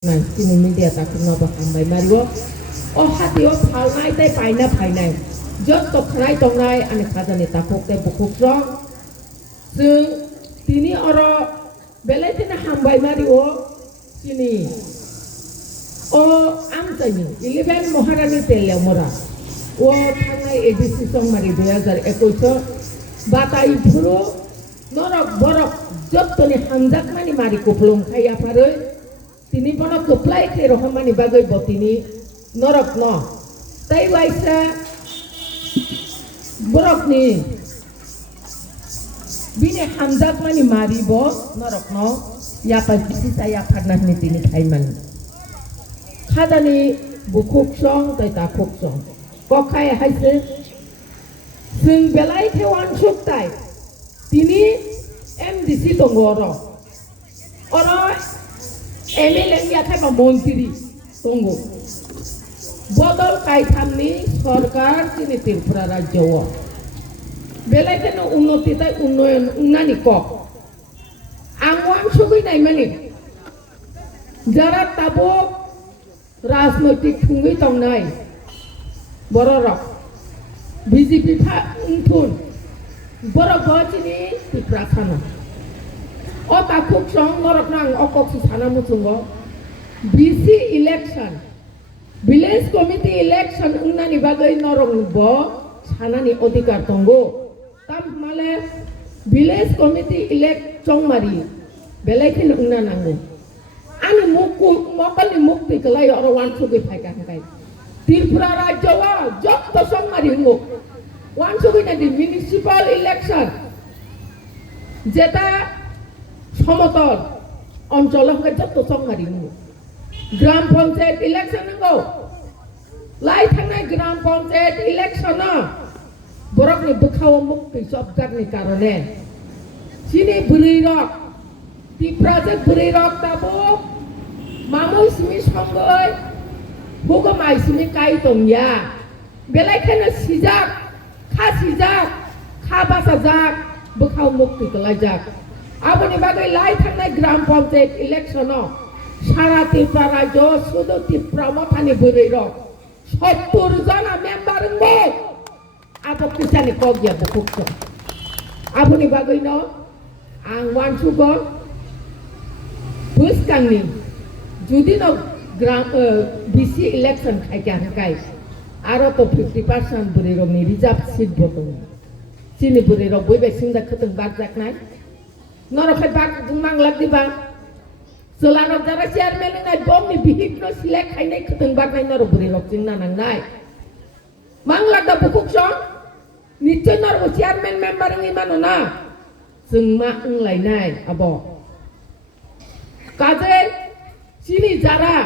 Sini media tak kenal bahkan Mario. Oh hati oh palnai teh paina. Jot tok krai tong nai ane kaza ni tapok teh bukuk rong. Sing tini oro belai tina hambai Mario sini. Oh am tani 11 Maharani tele mora. Oh tangai edisi song mari 2021 batai buru norok borok jot toni hanjak mani mari kuplong kaya paroi. Tini bono keplai ke rohamani bagai botini norok no. Tai waisa borok ni bine hamzat mani mari bo norok no ya pasti saya pernah ni tini kaiman. Kada ni bukuk song tai takuk song. Kok kai haise sing belai ke wan suk tai tini MDC tonggoro. Oro MLA nya থাকা মন্ত্রী তঙ্গু বদল কাইথামনি সরকার তিনি ত্রিপুরা রাজ্য বেলাই কেন উন্নতি তাই উন্নয়ন উন্নয়নি কক আংওয়ান সুবি নাই মানে যারা তাবো রাজনৈতিক ঠুঙ্গি তং নাই বড় রক বিজেপি ফা উনথুন বড় গচিনি ত্রিপুরা থানা O takuk song norok nang okok si sana mutungo BC election village committee election unna ni bagai norok bo sana ni odhikar tongo tam male village committee elect chong mari belai khin unna nango ani mukku mokali mukti kelai oro wan sugi phaikan kai Tripura rajya wa jot to song mari ngo wan sugi na di municipal election jeta সমতল অঞ্চল হকে যত সংমারি গ্রাম panchayat election গো লাই থাকনাই গ্রাম panchayat election বরকনি বুখাও মুক্তি সবজাকনি কারণে চিনি বুড়িরক ত্রিপুরাজে বুড়িরক তাবো মামুই সিমি সঙ্গই হুগমাই সিমি কাই তংয়া বেলাইখানে সিজাক খা বাসা যাক বুখাও মুক্তি গলাই যাক আপনি বাগে লাই থাকনাই গ্রাম পঞ্চায়েত ইলেকশন সারা ত্রিপুরা রাজ্য শুধু ত্রিপুরা মথানি বুড়ি রক 70 জনা মেম্বার আপনি জানি কগিয়া বুকুক আপনি বাগে ন আং ওয়ান সুগ বুসকাংনি যদি ন গ্রাম বিসি ইলেকশন খাইকা হাকাই আরো তো 50% বুড়ি রক নি রিজার্ভ সিট বতন চিনি বুড়ি রক বইবে সিংদা খতং বাক জাকনাই Norok bak mang lak di bang, selanok jara chairman ngai bom ni bihik no selek kai nai keteng bak nai norok beri rok jing nanang nai. Mang lak da bukuk song, niche norok chairman member ngai mano na, seng ma ngai nai abo. Kaje sini jara,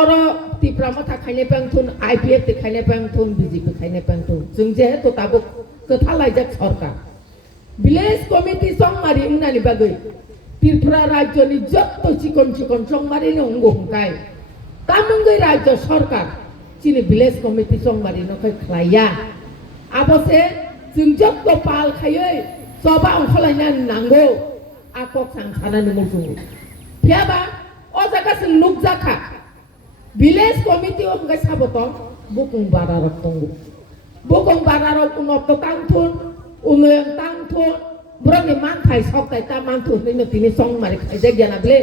oro Tripura mata kai nai pangtun, IPF te kai nai pangtun, BJP kai nai pangtun, seng jehe to tabuk kethalai jak sarkar. Village committee song mari unani bagai Tripura rajya ni jotto chikon song mari ni unggong kai tamungai rajya sarkar chini village committee song mari no kai khlaya abose jung jotto pal khayoi soba ongkholainan nango akok sangsana ni musungu phiaba o jaga sing lukjaka village committee o ngai sabotong bukung bararok tongu bukung bararok unotto tangthun unang tangthun berani mantai sok tai ta manthun ni tini song mari khaijak jana ble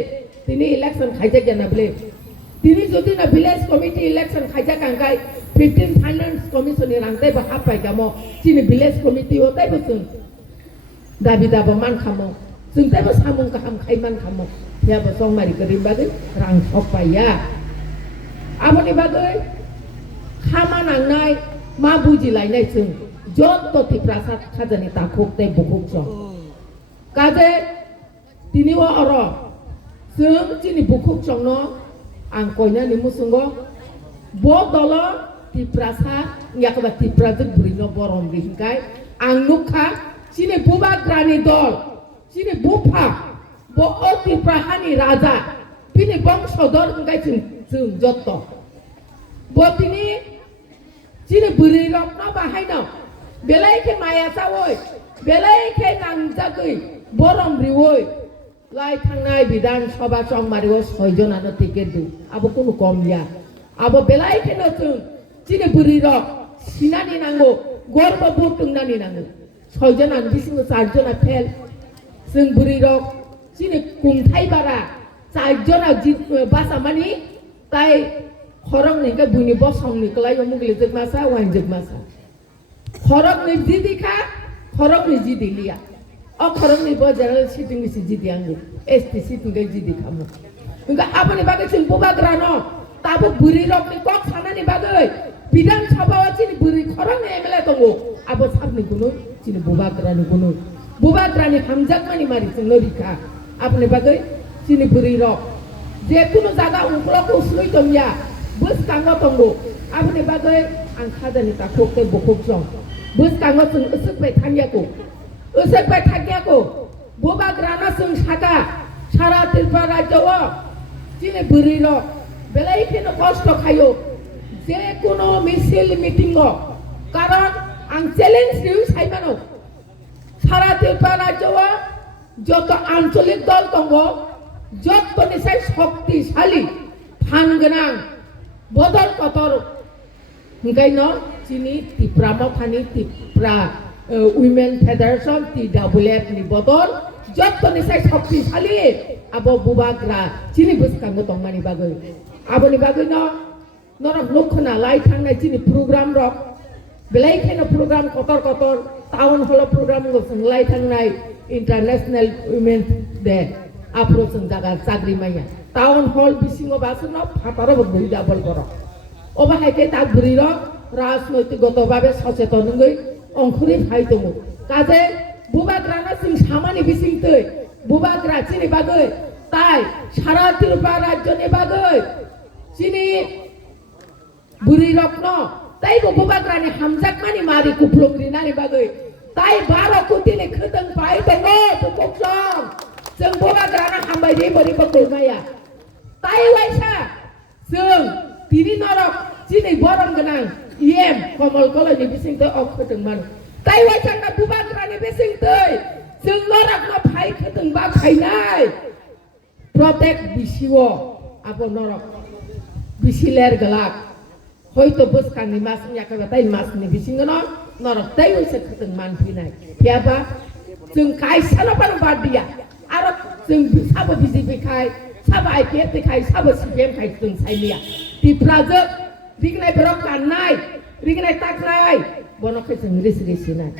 tini election khaijak jana ble tini jodi na village committee election khaijak angkai 15 finance commission ni rangtai ba hapai gamo tini village committee otai busung dabi daba man khamo sungtai ba samung kaham khaiman khamo ya ba song mari kerim bagai rang sok paya aboni bagai khama nangnai ma buji lainai sung jot to Tripura khajani takuk te bukuk song kaje tini wa oro sung chini bukuk song no ang koina ni musungo bo dolo Tripura yakaba Tripura jek burino borom ringkai ang nukha chini buba grani dol chini bupa bo o Tripura hani raja pini bongshador ngai chung jot to bo tini chini burirok no bahai no belai ke maya sawoi belai ke nang jagui borom riwoi লাই থাंनाय বিধানসভা সংমারিও 6 জনাनो ticket दु आबो कुनु कम या आबो बेलाय केनो जों जिने बुरिरक सिनानि नांगौ गर्व बुथुमनानि नांगौ 6 जनानो बिसिङो 4 जना फेल जों बुरिरक जिने कुंथाय बारा 4 जना बासामानि ताय खरंनिखौ बुनि बसंनिखौलाय मुगले जोगमासा वाइन जोगमासा खरंनि जिदिखा खरंनि जिदिलिया अ खरंनि बजाराल सिटिंनि जिदि आंगो एसटी सिटिंनि जिदि खामो ओंगा आबनि बागै जों बुबाग्रा न ताबो बुरि रकनि कक सानानि बागै बिधान सभायाव जिनि बुरि खरंनि एमएलए दङ आबो साबनि गुनो जिनि बुबाग्रानि हामजाकमानि मारि जों रिखा आबनि बागै जिनि बुरि रक जेकुनु जागा उफ्लक उसलै दंया बोसकाङाव दङ आबनि बागै आं खादानि ताखौके बखौजों बोसकाङाव जों उसुकबाय थागियाखौ बुबाग्राना जों सागा सारा त्रिपुरा राज्योआव जिनि बुरि रक बेलायखिनो कष्ट खायो जेकुनु मिছিল मिटिंआव कारण आं चेलेन्ज दिउ साइमानो सारा त्रिपुरा राज्योआव যত আঞ্চলিক দল দङ যতनिसाय शक्तिशाली फानगोनां बदल कतर ओंखायनो जिनि त्रिपुरा मावथानि त्रिपुरा उइमेन फेडारेशन TWF नि बदल যতनिसाय शक्तिशाली आबो बुबाग्रा जिनि बोसकाङो दंमानि बागै आबोनि बागै नरक लखना लाई थांनाय जिनि प्रग्राम रक बेलायखेनो प्रग्राम कतर टाउन हल प्रग्राम जों लाई थांनाय इंटरनेशनल वुमेन डे आपरो जों जागा जाग्रि माया टाउन हल बिसिङो बासनो फातारो बगै डाबल बर अबाहायके ता बुरिर राजनैतिकगतभावे सचेतनङै अंखुरि फाय दङ काजे बुबाग्राना जों सामानि बिसिंतै बुबाग्रा जिनि बागै ताय सारा त्रिपुरा राज्यनि बागै जिनि बुरि रत्न तायबो बुबाग्रानि हामजाकमानि मारि कुफ्लंग्रिनानि बागै ताय 12 कोटिनि खोदों पाय दङ बुकजों जों बुबाग्राना हामबायदि बोरै बगैमाया ताय वाइसा जों बिनि नरक जिनि बरम गोनां इएम कमल कलनि बिसिंतै अखोदोंमोन ताय वाइसा बुबाग्रानि बिसिंतै जों नरकनो फाय खोदों बा खायनाय प्रटेक्ट बिसिओ आबो नरक बिसिलेर गलाक হয়তো বসকানি মাস ইয়াকাবা তাই মাসनि बिसिङो नरक ताय वाइसा खोदों मान फैनाय याबा जों कायसानो बार बादिया आरो जों साबो बिजेपि खाय साबो आइपिएफ खाय साबो सिपिएम खाय जों साइलिया तिफ्राजो रिगनाय बरक काननाय रिगनाय ताकनाय बनखै जों रिसिनाय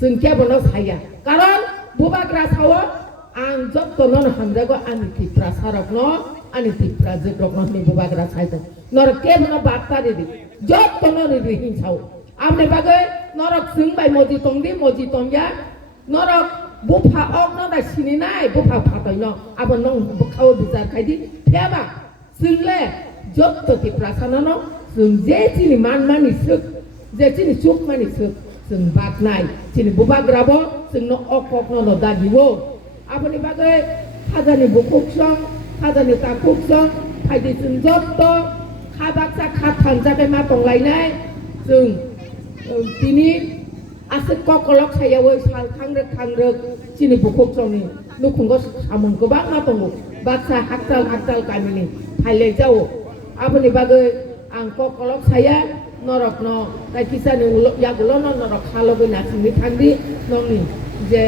जों के बनो साया कारण बुबाग्रा साव आं जत्तनो हामजागो आंनि तिफ्रा सारकनो आंनि तिफ्रा जोग्रकनो बुबाग्रा साइदों नरक के बनो बार्ता रे जत्तनो रे हिंसाव आमने बागै नरक जोंबाय मजि तंया नरक बुफा अगनो दा सिनिनाय बुफा फातयनो आबो नों बुखाव बिचार खायदि फेबा जोंले जत्त तिफ्रा सानानो जों जे जिनि मानमानि सुख जे जिनि सुख मानि सुख जों बातनाय जिनि बुबाग्राबो जोंनो अककनो दागिवो आबोनि बागै खाजानि बुखुकसं खाजानि ताकुकसं फायदि जों जत्त खाबाक्सा खाथानजाखै मा दंलायनाय जों दिनि आसे ककलक सायावै खांरोग जिनि बुखुकसंनि नुखुंगो सामोन गोबां मा दङ बाक्सा हाकताल गामिनि फायले जावो आबोनि बागै आं ककलक साया नरकनो तायकिसानि यागुलनो नरक खालबो नासिनि थांदि नंनि जे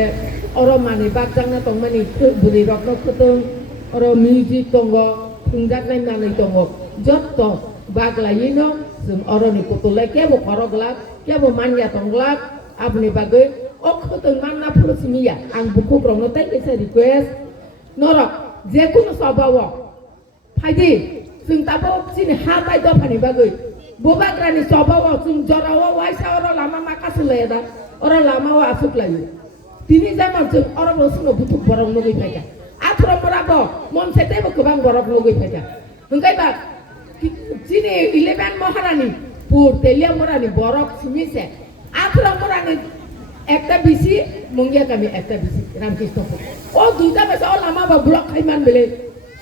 अरमानि बागजांना दंमानि बुरि रकनो खोदों अर मिउजिक दङ फुंजाकनाय नानै दङ जत्त बागलायिनो जों अरनि कुतुलाय केबो खरगलाक केबो मानिया दंलाक आबनि बागै अखोदों मानना फुरसिमिया आं बुकुग्रनो तायकिसा रिक्वेस्ट नरक जेकुनु सभाव फायदि जों ताबो जिनि हाताय दफानि बागै बुबाग्रानि सभाव जों जराव वाइसा अर लामा माखासे लायदा अर लामाव आसुकलायो दिनै जामान जों अरबो सुनो बुथुक बरक लगै फायगा आथ्र मराबो मनसेतेबो गोबां बरक लगै फायगा ओंखायबा जिनि 11 महारानी पुर तेलिया मरानी बरक सिमिसे आथ्र मरानी একটা বিসি মঙ্গিয়া গামি একটা বিসি রামকৃষ্ণপুর ও দুইটা বেসা ও লামা বা ব্লক খাইমান বেলে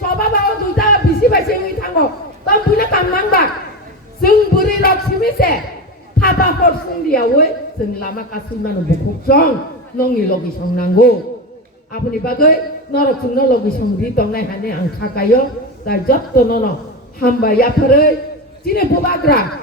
সবা বা ও দুইটা বিসি বাইসে ওই থাঙ্গো তখন বুইনা কামনাंबा जों बुरि रक सिमिसे थाबा हरसिं दियावै जों लामा कासिमानो बुखुकसं नंनि लगि संनांगौ आबनि बागै 너로 죽는 로기 성리 동네 하네 안 가까요 나 젖도 너너 한바 야파를 찌네 뽑아그라